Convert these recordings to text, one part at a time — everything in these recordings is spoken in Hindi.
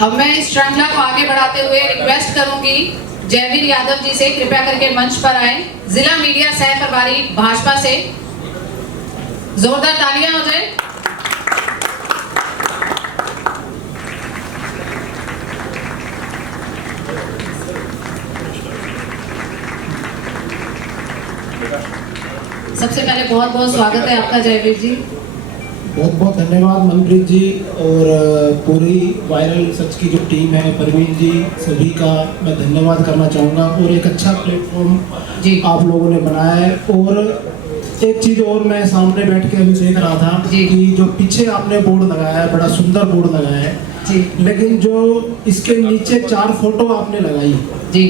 अब मैं इस श्रृंखला को आगे बढ़ाते हुए रिक्वेस्ट करूंगी जयवीर यादव जी से कृपया करके मंच पर आए। जिला मीडिया सह प्रभारी भाजपा से जोरदार तालियां हो जाए। सबसे पहले बहुत बहुत स्वागत है आपका जयवीर जी। बहुत बहुत धन्यवाद मनप्रीत जी और पूरी वायरल सच की जो टीम है, परवीन जी, सभी का मैं धन्यवाद करना चाहूँगा। और एक अच्छा प्लेटफॉर्म जी आप लोगों ने बनाया है। और एक चीज़ और मैं सामने बैठ के अभी देख रहा था कि जो पीछे आपने बोर्ड लगाया है, बड़ा सुंदर बोर्ड लगाया है जी, लेकिन जो इसके नीचे 4 फोटो आपने लगाई जी,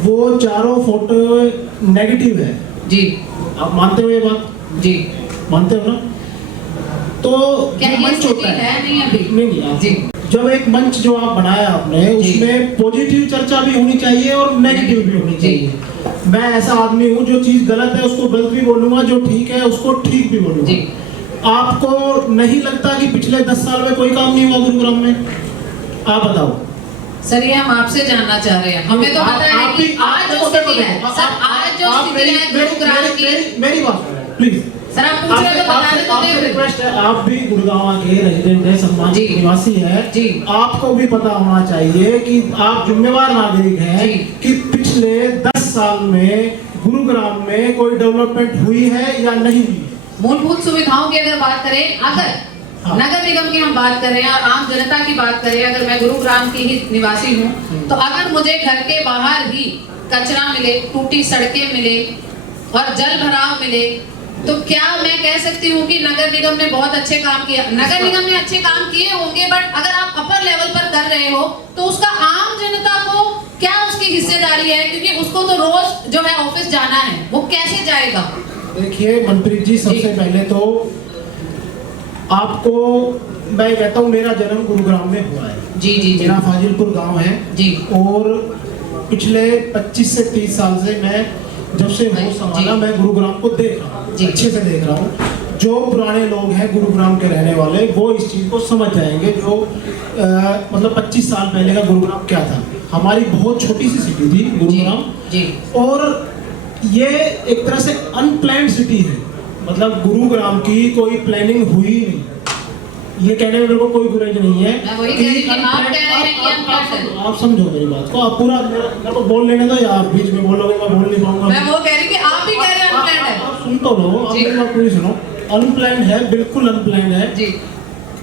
वो चारों फोटो नेगेटिव है जी। आप मानते हो ये बात? जी, मानते हो ना? तो क्या ये मंच होता है नहीं अभी? नहीं आप जी, जब एक मंच जो आप बनाया आपने उसमें पॉजिटिव चर्चा भी होनी चाहिए और नेगेटिव भी होनी चाहिए। मैं ऐसा आदमी हूँ जो चीज गलत है उसको गलत भी बोलूंगा, जो ठीक है उसको ठीक भी बोलूंगा। आपको नहीं लगता कि पिछले 10 साल में कोई काम नहीं हुआ गुरुग्राम में? आप बताओ सर। ये हम आपसे जानना चाह रहे हैं। हमें तो पता है कि आज जो स्थिति है सर, आज जो स्थिति है गुरुग्राम की। मेरी बात प्लीज सर, आप पूछ रहे हो तो बता दें। आपसे रिक्वेस्ट है, आप भी गुड़गांव के रेजिडेंट है, सम्मानित निवासी है जी। आपको भी पता होना चाहिए कि आप जिम्मेवार नागरिक हैं कि पिछले 10 साल में गुरुग्राम में कोई डेवलपमेंट हुई है या नहीं हुई। मूलभूत सुविधाओं की अगर बात करें, अगर नगर निगम की हम बात करें और आम जनता की बात करें, अगर मैं गुरुग्राम की ही निवासी हूँ तो अगर मुझे घर के बाहर ही कचरा मिले, टूटी सड़कें मिले और जल भराव मिले तो क्या मैं कह सकती हूँ कि नगर निगम ने बहुत अच्छे काम किया? नगर निगम ने अच्छे काम किए होंगे, बट अगर आप अपर लेवल पर कर रहे हो तो उसका आम जनता को क्या उसकी हिस्सेदारी है? क्योंकि उसको तो रोज जो है ऑफिस जाना है, वो कैसे जाएगा? देखिए मनप्रीत जी, सबसे पहले तो आपको मैं कहता हूँ मेरा जन्म गुरुग्राम में हुआ है। जी जी, मेरा फाजिलपुर गांव है जी। और पिछले 25 से 30 साल से मैं जब से होश संभाला मैं गुरुग्राम को देख रहा हूँ, अच्छे से देख रहा हूँ। जो पुराने लोग हैं गुरुग्राम के रहने वाले वो इस चीज़ को समझ जाएंगे जो मतलब 25 साल पहले का गुरुग्राम क्या था। हमारी बहुत छोटी सी सिटी थी गुरुग्राम जी। और ये एक तरह से अनप्लान्ड सिटी है। मतलब गुरुग्राम की कोई प्लानिंग हुई नहीं, ये कहने में मेरे को कोई गुरेज नहीं है कि आप समझो मेरी बात को। आप पूरा मेरे को बोल लेने दो या आप बीच में बोलोगे मैं बोल नहीं पाऊंगा। मैं वो कह रही कि आप ही कह रहे हैं अनप्लान्ड है। आप सुन तो लो, आप मेरी बात पूरी सुनो। अनप्लान्ड है, बिल्कुल अनप्लान्ड है जी।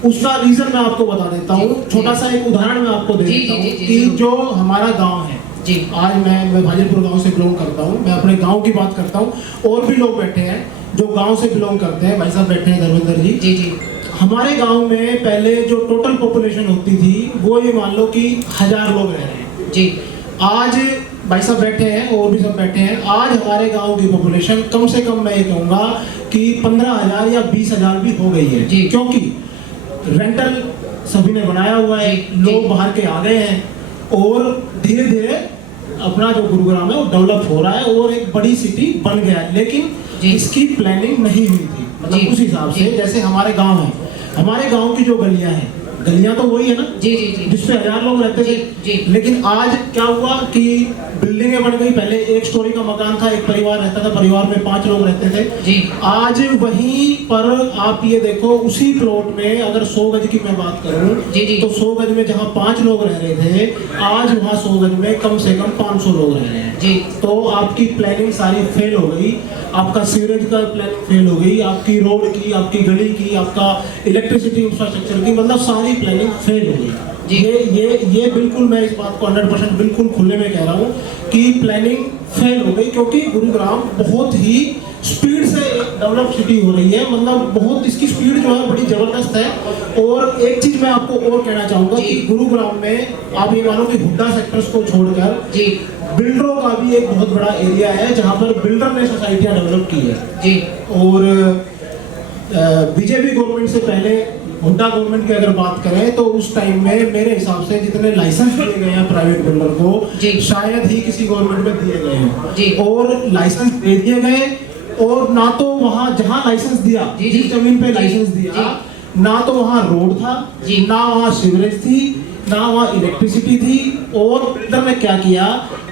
उसका रीजन मैं आपको बता देता हूँ, छोटा सा एक उदाहरण मैं आपको दे देता हूँ कि जो हमारा गाँव है जी। आज मैं भाजिलपुर गाँव से बिलोंग करता हूँ, मैं अपने गाँव की बात करता हूँ। और भी लोग बैठे हैं जो गाँव से बिलोंग करते हैं, भाई साहब बैठे हैं धर्मेंद्र जी जी जी। हमारे गांव में पहले जो टोटल पॉपुलेशन होती थी वो ये मान लो कि 1000 लोग रह रहे हैं जी। आज भाई साहब बैठे हैं और भी सब बैठे हैं, आज हमारे गांव की पॉपुलेशन कम से कम मैं ये कहूँगा कि 15,000 या 20,000 भी हो गई है जी। क्योंकि रेंटल सभी ने बनाया हुआ है, लोग बाहर के आ गए हैं और धीरे धीरे अपना जो गुरुग्राम है वो डेवलप हो रहा है और एक बड़ी सिटी बन गया है। लेकिन इसकी प्लानिंग नहीं हुई थी, मतलब उस हिसाब से जैसे हमारे गांव है, हमारे गांव की जो गलियां हैं, गलियां तो वही है ना जी जी जी, जिसपे 1000 लोग रहते थे जी। लेकिन आज क्या हुआ कि बिल्डिंगें बन गई। पहले 1 स्टोरी का मकान था, एक परिवार रहता था, परिवार में 5 लोग रहते थे जी। आज वहीं पर आप ये देखो, उसी प्लॉट में अगर 100 गज की मैं बात करूं जी जी, तो 100 गज में जहां 5 लोग रह रहे थे, आज वहां 100 गज में कम से कम 500 लोग रह रहे हैं जी। तो आपकी प्लानिंग सारी फेल हो गई, आपका सीवरेज का प्लानिंग फेल हो गई, आपकी रोड की, आपकी गली की, आपका इलेक्ट्रिसिटी इंफ्रास्ट्रक्चर की, मतलब सारी प्लानिंग फेल हो गई। ये बिल्कुल मैं इस बात को 100% बिल्कुल खुले में कह रहा हूँ कि प्लानिंग फेल हो गई। क्योंकि गुरुग्राम बहुत ही स्पीड से एक डेवलप सिटी हो रही है, मतलब बहुत इसकी स्पीड जो है बड़ी जबरदस्त है। और एक चीज मैं आपको और कहना चाहूंगा कि गुरुग्राम में आप ये मानो कि हुड्डा सेक्टर्स को छोड़कर जी बिल्डरों का भी एक बहुत बड़ा एरिया है जहाँ पर बिल्डर ने सोसाइटियाँ डेवलप की है जी। और बीजेपी गवर्नमेंट से पहले हुड्डा गवर्नमेंट की अगर बात करें तो उस टाइम में मेरे हिसाब से जितने लाइसेंस दिए गए हैं प्राइवेट बिल्डर को शायद ही किसी गवर्नमेंट में दिए गए हैं। और लाइसेंस दे दिए गए और ना तो वहाँ जहाँ लाइसेंस दिया, जिस जमीन पे लाइसेंस दिया, ना तो वहाँ रोड था, ना वहाँ सीवरेज थी, ना वहाँ इलेक्ट्रिसिटी थी, और बिल्डर ने क्या किया,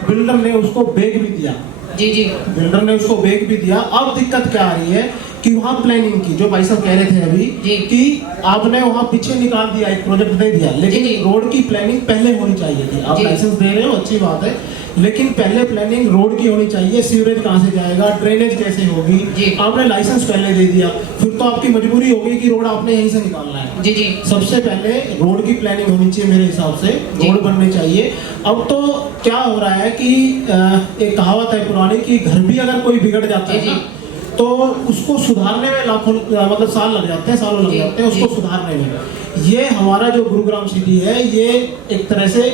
बिल्डर ने उसको बैग भी दिया। जी जी, बिल्डर ने उसको बैग भी दिया। अब दिक्कत क्या आ रही है कि वहाँ प्लानिंग की, जो भाई साहब कह रहे थे अभी कि आपने वहाँ पीछे निकाल दिया, एक प्रोजेक्ट दे दिया, लेकिन रोड की प्लानिंग पहले होनी चाहिए थी। आप लाइसेंस दे रहे हो, अच्छी बात है, लेकिन पहले प्लानिंग रोड की होनी चाहिए। सीवरेज कहाँ से जाएगा, ड्रेनेज कैसे होगी, आपने लाइसेंस पहले दे दिया, फिर तो आपकी मजबूरी होगी कि रोड आपने यहीं से निकालना है। जी जी, सबसे पहले रोड की प्लानिंग होनी चाहिए, मेरे हिसाब से रोड बनने चाहिए। अब तो क्या हो रहा है कि एक कहावत है पुरानी कि घर भी अगर कोई बिगड़ जाता है ना, तो उसको सुधारने में लाखों मतलब साल लग जाते हैं, सालों लग जाते हैं उसको सुधारने में। ये हमारा जो गुरुग्राम सिटी है, ये एक तरह से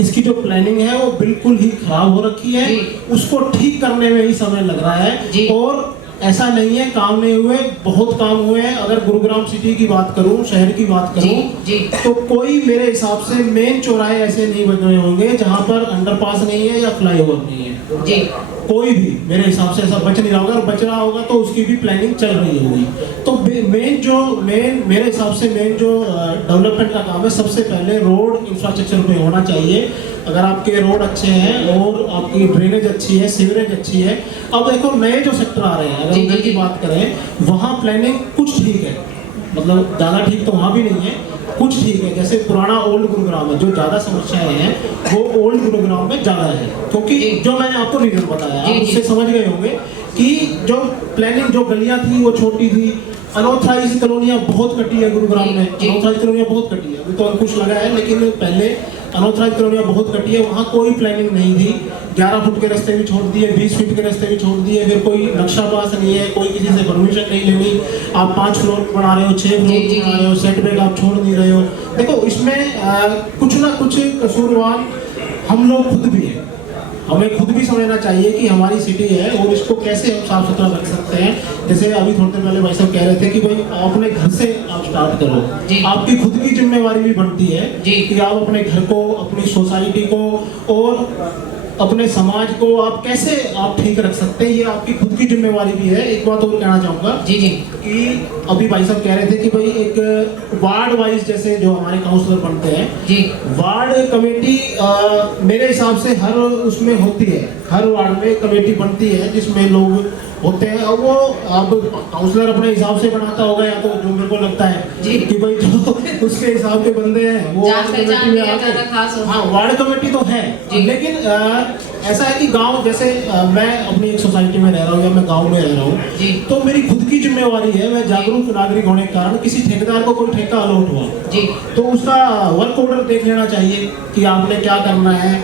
इसकी जो प्लानिंग है वो बिल्कुल ही खराब हो रखी है। उसको ठीक करने में ही समय लग रहा है, और ऐसा नहीं है काम नहीं हुए, बहुत काम हुए हैं। अगर गुरुग्राम सिटी की बात करूं, शहर की बात करूं, तो कोई मेरे हिसाब से मेन चौराहे ऐसे नहीं बन रहे होंगे जहां पर अंडरपास नहीं है या फ्लाईओवर नहीं है। जी, कोई भी मेरे हिसाब से ऐसा बच नहीं रहा होगा, और बच रहा होगा तो उसकी भी प्लानिंग चल रही होगी। तो मेन मेरे हिसाब से मेन जो डेवलपमेंट का काम है, सबसे पहले रोड इंफ्रास्ट्रक्चर पे होना चाहिए। अगर आपके रोड अच्छे हैं और आपकी ड्रेनेज अच्छी है, सीवरेज अच्छी है। अब देखो नए जो सेक्टर आ रहे हैं, अगर उनकी की बात करें, वहाँ प्लानिंग कुछ ठीक है, मतलब ज़्यादा ठीक तो वहाँ भी नहीं है, कुछ ठीक है। जैसे पुराना ओल्ड गुरुग्राम है, जो ज़्यादा समस्याएं हैं वो ओल्ड गुरुग्राम में ज़्यादा है, क्योंकि जो मैंने आपको रीजन बताया, आप उससे समझ गए होंगे कि जो प्लानिंग, जो गलियां थी वो छोटी थी। अनऑथराइज कॉलोनियां बहुत कटी है गुरुग्राम में, अनऑथराइज कॉलोनियां बहुत कटी है। अभी तो अंकुश लगा है, लेकिन पहले अनऑथराइज कॉलोनियां बहुत कटी है, वहाँ कोई प्लानिंग नहीं थी। 11 फुट के रास्ते भी छोड़ दिए, 20 फीट के रास्ते भी छोड़ दिए, फिर कोई नक्शा पास नहीं है, कोई किसी से परमिशन नहीं लेनी। आप 5 फ्लोर बना रहे हो, 6 फ्लोर बना रहे हो, सेटबैक आप छोड़ नहीं रहे हो। देखो इसमें कुछ ना कुछ कसूरवार हम लोग खुद भी हैं। हमें खुद भी समझना चाहिए कि हमारी सिटी है और इसको कैसे हम साफ सुथरा रख सकते हैं। जैसे अभी थोड़ी देर पहले भाई साहब कह रहे थे कि भाई अपने घर से आप स्टार्ट करो, आपकी खुद की जिम्मेवारी भी बनती है कि आप अपने घर को, अपनी सोसाइटी को और अपने समाज को आप कैसे आप ठीक रख सकते हैं, ये आपकी खुद की जिम्मेवारी भी है। एक बात और कहना चाहूँगा कि अभी भाई साहब कह रहे थे कि भाई एक वार्ड वाइज जैसे जो हमारे काउंसलर बनते हैं, वार्ड कमेटी मेरे हिसाब से हर उसमें होती है, हर वार्ड में कमेटी बनती है जिसमें लोग होते हैं। और वो अब काउंसलर अपने हिसाब से बनाता होगा, या तो जो मेरे को लगता है कि भाई जो उसके हिसाब के बंदे हैं वो वार्ड कमेटी में आते हैं। हाँ, वार्ड कमेटी तो है, लेकिन ऐसा है कि गांव जैसे मैं अपनी एक सोसाइटी में रह रहा हूँ या मैं गांव में रह रहा हूँ, तो मेरी खुद की जिम्मेवारी है। मैं जागरूक नागरिक होने के कारण किसी ठेकेदार को कोई ठेका अलॉट हुआ तो उसका वर्क ऑर्डर देख लेना चाहिए कि आपने क्या करना है,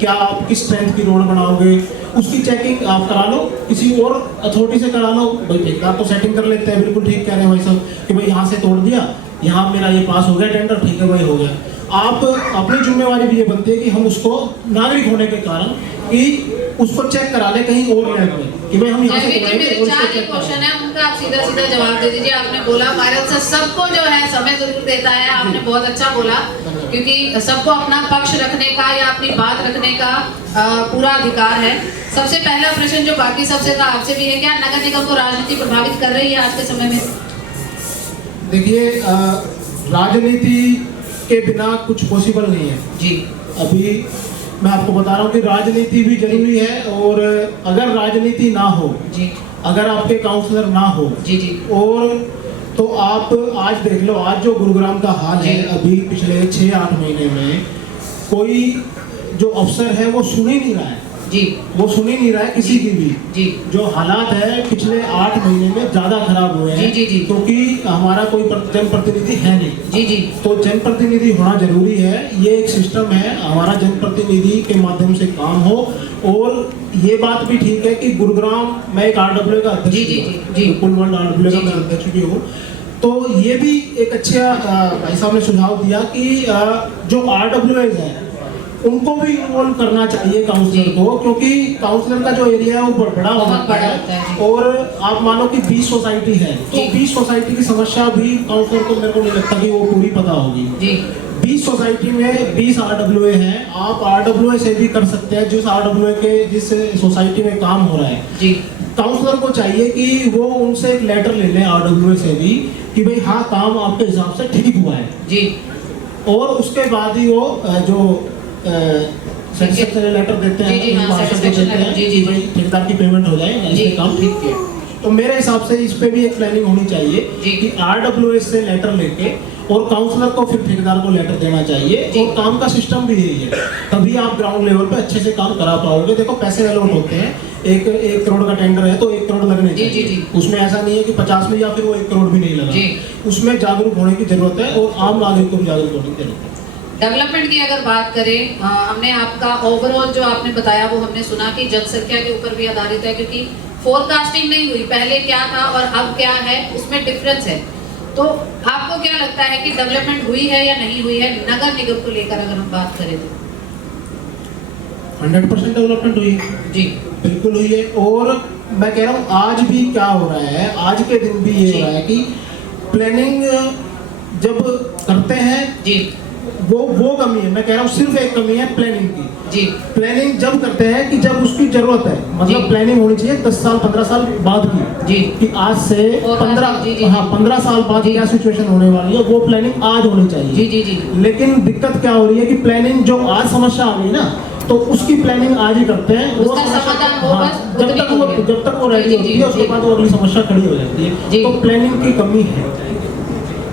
क्या आप किस स्ट्रेंथ की रोड बनाओगे, उसकी चेकिंग आप करा लो, किसी और अथॉरिटी से करा लो। भाई ठेकेदार तो सेटिंग कर लेते हैं, बिल्कुल ठीक कह रहे हैं भाई साहब कि भाई यहाँ से तोड़ दिया, यहाँ मेरा ये पास हो गया टेंडर, ठीक है भाई हो गया। आप अपनी जिम्मेवारी भी ये बनती है कि हम उसको नागरिक होने के कारण कि उसको चेक करा ले कहीं और लैब में कि भाई हम यहाँ से क्वेश्चन है उनका, आप सीधा सीधा जवाब दे दीजिए। आपने बोला भारत से सबको जो है समय जरूर देता है, आपने बहुत अच्छा बोला, क्योंकि सबको अपना पक्ष रखने का या अपनी बात रखने का पूरा अधिकार है। सबसे पहला प्रश्न जो बाकी सबसे था आपसे भी है, क्या नगर निगम को राजनीति प्रभावित कर रही है आज के समय में? देखिए, राजनीति के बिना कुछ पॉसिबल नहीं है जी। अभी मैं आपको बता रहा हूँ कि राजनीति भी जरूरी है, और अगर राजनीति ना हो जी, अगर आपके काउंसलर ना हो जी जी, और तो आप आज देख लो, आज जो गुरुग्राम का हाल है, अभी पिछले 6-8 महीने में कोई जो अफसर है वो सुन ही नहीं रहा है जी, वो सुन ही नहीं रहा है किसी की भी जी। जो हालात है पिछले 8 महीने में ज्यादा खराब हुए हैं जी जी, क्योंकि हमारा कोई जनप्रतिनिधि है नहीं जी जी, तो जनप्रतिनिधि होना जरूरी है। ये एक सिस्टम है, हमारा जनप्रतिनिधि के माध्यम से काम हो। और ये बात भी ठीक है कि गुरुग्राम, मैं एक RWA का अध्यक्ष जी, कुल वर्ल्ड RWA का मैं अध्यक्ष भी हूँ, तो ये भी एक अच्छा भाई साहब ने सुझाव दिया कि जो RWAs है उनको भी इन्वॉल्व करना चाहिए काउंसलर को, क्योंकि काउंसलर का जो एरिया है वो बड़ा होता है। और आप मानो कि 20 सोसाइटी है, तो 20 सोसाइटी की समस्या भी काउंसलर को, मेरे को नहीं लगता कि वो पूरी पता होगी। 20 सोसाइटी में 20 RWA हैं, आप RWA से भी कर सकते हैं जिस RWA के जिस सोसाइटी में काम हो रहा है जी। काउंसलर को चाहिए कि वो उनसे एक लेटर ले लें RWA से भी कि भाई हाँ काम आपके हिसाब से ठीक हुआ है जी, और उसके बाद ही वो जो सेटिस्फैक्टरी लेटर देते हैं, जी, हाँ, देते हैं जी, भाई ठेकेदार की पेमेंट हो जाए, ऐसे काम ठीक किया। तो मेरे हिसाब से इस पे भी एक प्लानिंग होनी चाहिए कि RWS से लेटर लेके और काउंसलर को फिर ठेकेदार को लेटर देना चाहिए। और काम का सिस्टम भी यही है, तभी आप ग्राउंड लेवल पे अच्छे से काम करा पाओगे। देखो पैसे अलॉट होते हैं, एक करोड़ का टेंडर है तो 1 करोड़ लगने चाहिए। उसमें ऐसा नहीं है कि 50 में या फिर वो 1 करोड़ भी नहीं लगा। उसमें जागरूक होने की जरूरत है और आम नागरिक को भी जागरूक होने की जरूरत है। डेवलपमेंट की अगर बात करें, हमने आपका ओवरऑल जो आपने बताया वो हमने सुना कि जनसंख्या के ऊपर भी आधारित है, क्योंकि फोरकास्टिंग नहीं हुई, पहले क्या था और अब क्या है उसमें डिफरेंस है। तो आपको क्या लगता है कि डेवलपमेंट हुई है या नहीं हुई है नगर निगम को लेकर अगर हम बात करें तो? 100% डेवलपमेंट हुई है जी, बिल्कुल हुई है। और मैं कह रहा हूँ आज भी क्या हो रहा है, आज के दिन भी ये हो रहा है कि प्लानिंग जब करते हैं जी, वो कमी है। मैं कह रहा हूँ सिर्फ एक कमी है प्लानिंग की जी। प्लानिंग जब करते हैं कि जब उसकी जरूरत है, मतलब प्लानिंग होनी चाहिए 10 साल 15 साल बाद की जी, कि आज से 15 साल बाद क्या सिचुएशन होने वाली है, वो प्लानिंग आज होनी चाहिए जी। लेकिन दिक्कत क्या हो रही है कि प्लानिंग जो आज समस्या आ गई ना, तो उसकी प्लानिंग आज ही करते हैं, वो जब तक वो रेडी होती है उसके बाद वो अगली समस्या खड़ी हो जाती है। तो प्लानिंग की कमी है।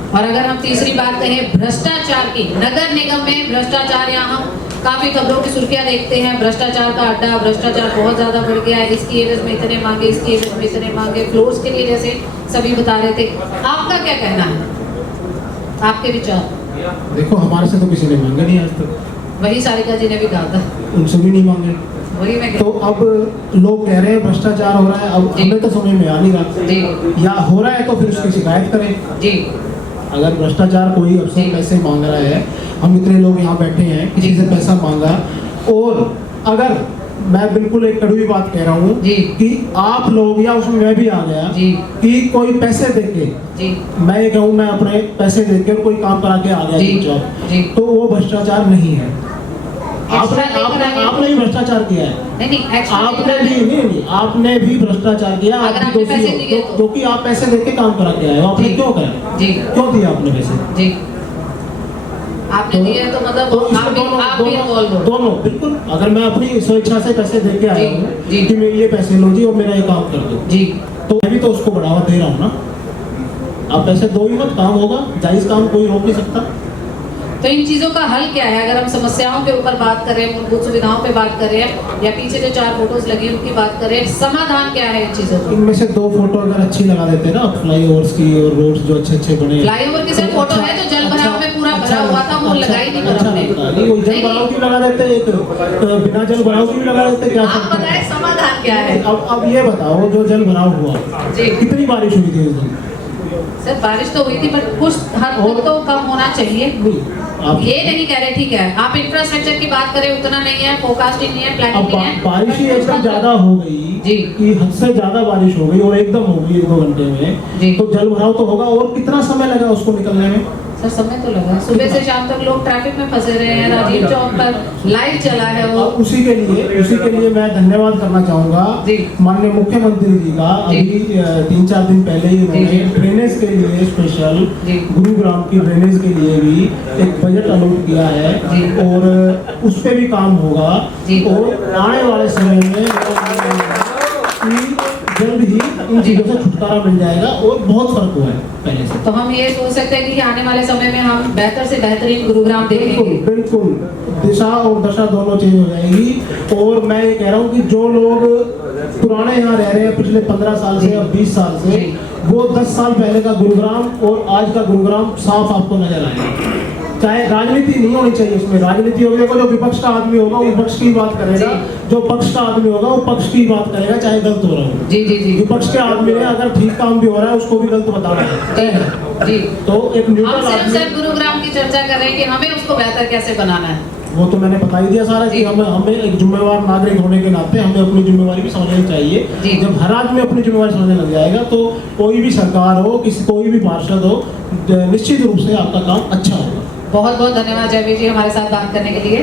और अगर हम तीसरी बात करें भ्रष्टाचार की, नगर निगम में भ्रष्टाचार, यहाँ हम काफी खबरों की सुर्खियां देखते हैं, भ्रष्टाचार का अड्डा, भ्रष्टाचार बहुत ज्यादा बढ़ गया है, इसकी एवज में इतने मांगे, इसकी एवज में इतने मांगे, फ्लोर्स के लिए जैसे सभी बता रहे थे। आपका क्या कहना है, आपके विचार? देखो हमारे से तो किसी ने मांगे नहीं आज तक, वही सारिका जी ने भी कहा था, उनसे भी नहीं मांगे। वही मैं तो अब लोग कह रहे हैं भ्रष्टाचार हो रहा है, अब हमें तो समझ में आ नहीं रहा, या हो रहा है तो फिर उसकी शिकायत करें जी। अगर भ्रष्टाचार कोई अफसर पैसे मांग रहा है, हम इतने लोग यहाँ बैठे हैं, किसी से पैसा मांगा, और अगर मैं बिल्कुल एक कड़वी बात कह रहा हूँ कि आप लोग या उसमें मैं भी आ गया कि कोई पैसे देके, मैं ये कहूँ मैं अपने पैसे देके कोई काम करा के आ गया, तो वो भ्रष्टाचार नहीं है। आपने भी भ्रष्टाचार किया है, आपने भी भ्रष्टाचार किया, आप दोषी हो, क्योंकि आप पैसे देके काम करा के आए हो। आपने क्यों करा, क्यों दिया आपने पैसे? आपने दिया तो मतलब आप दोनों बिल्कुल। अगर मैं अपनी स्वेच्छा से पैसे दे के आया हूँ कि मैं ये पैसे लो जी और मेरा ये काम कर दो जी, तो मैं भी तो उसको बढ़ावा दे रहा हूँ ना। आप पैसे दो ही मत, काम होगा, जायज काम कोई रोक नहीं सकता। तो इन चीजों का हल क्या है? अगर हम समस्याओं के ऊपर बात करें, मूलभूत सुविधाओं पे बात करें, या पीछे जो 4 फोटोज लगी उनकी बात करें, समाधान क्या है इन चीजों का? इनमें से 2 फोटो अगर अच्छी लगा देते ना, फ्लाईओवर्स की और रोड्स जो अच्छे बने। फ्लाईओवर की सिर्फ फोटो है, तो जल भराव में पूरा भरा हुआ था, वो लगाई नहीं वो जल भराव की लगा देते, एक बिना जल भराव की भी लगा देते। क्या आप बताएं समाधान क्या है? अब ये बताओ, जो जल भराव हुआ कितनी बारिश हुई थी उस दिन? सर बारिश तो हुई थी, पर कुछ हद तक तो कम होना चाहिए। ये नहीं कह रहे, ठीक है, आप इंफ्रास्ट्रक्चर की बात करें उतना नहीं है, फोरकास्टिंग नहीं है, प्लानिंग नहीं है। बारिश ही एकदम ज्यादा हो गई जी, कि हद से ज्यादा बारिश हो गई और एकदम हो गई 1-2 घंटे में, तो जल भराव तो होगा। और कितना समय लगा उसको निकलने में? सर समय तो लगा, सुबह से शाम तक लोग ट्रैफिक में फंसे रहे हैं, राजीव चौक पर लाइव चला है वो। उसी के लिए मैं धन्यवाद करना चाहूँगा माननीय मुख्यमंत्री जी का। अभी 3-4 दिन पहले ही उन्होंने ड्रेनेज के लिए स्पेशल गुरुग्राम की ड्रेनेज के लिए भी एक बजट अलॉट किया है, और उस पर भी काम होगा। और आने वाले समय में जल्द ही इन चीजों से छुटकारा मिल जाएगा, और बहुत फर्क हुआ है पहले से। तो हम ये सोच सकते हैं कि आने वाले समय में हम बेहतर से बेहतरीन गुरुग्राम देखेंगे। बिल्कुल, दिशा और दशा दोनों चेंज हो जाएगी। और मैं ये कह रहा हूँ कि जो लोग पुराने यहाँ रह रहे हैं पिछले 15 साल से या 20 साल से, वो 10 साल पहले का गुरुग्राम और आज का गुरुग्राम साफ आपको नजर आएगा। चाहे राजनीति नहीं होनी चाहिए उसमें, राजनीति होगी, देखो जो विपक्ष का आदमी होगा वो विपक्ष की बात करेगा, जो पक्ष का आदमी होगा वो पक्ष की बात करेगा, चाहे गलत हो रहा हो। जी। विपक्ष के आदमी ने अगर ठीक काम भी हो रहा है उसको भी गलत बताना है जी। तो एक न्यूट्रल आदमी, गुरुग्राम की चर्चा कर रहे हैं कि हमें उसको बेहतर कैसे बनाना है, वो तो मैंने बता ही दिया सारा कि हमें एक जिम्मेवार नागरिक होने के नाते हमें अपनी जिम्मेवारी भी समझनी चाहिए। जब हर आदमी अपनी जिम्मेवारी समझने लग जाएगा, तो कोई भी सरकार हो, कोई भी पार्षद हो, निश्चित रूप से आपका काम अच्छा होगा। बहुत बहुत धन्यवाद जयवीर जी हमारे साथ बात करने के लिए।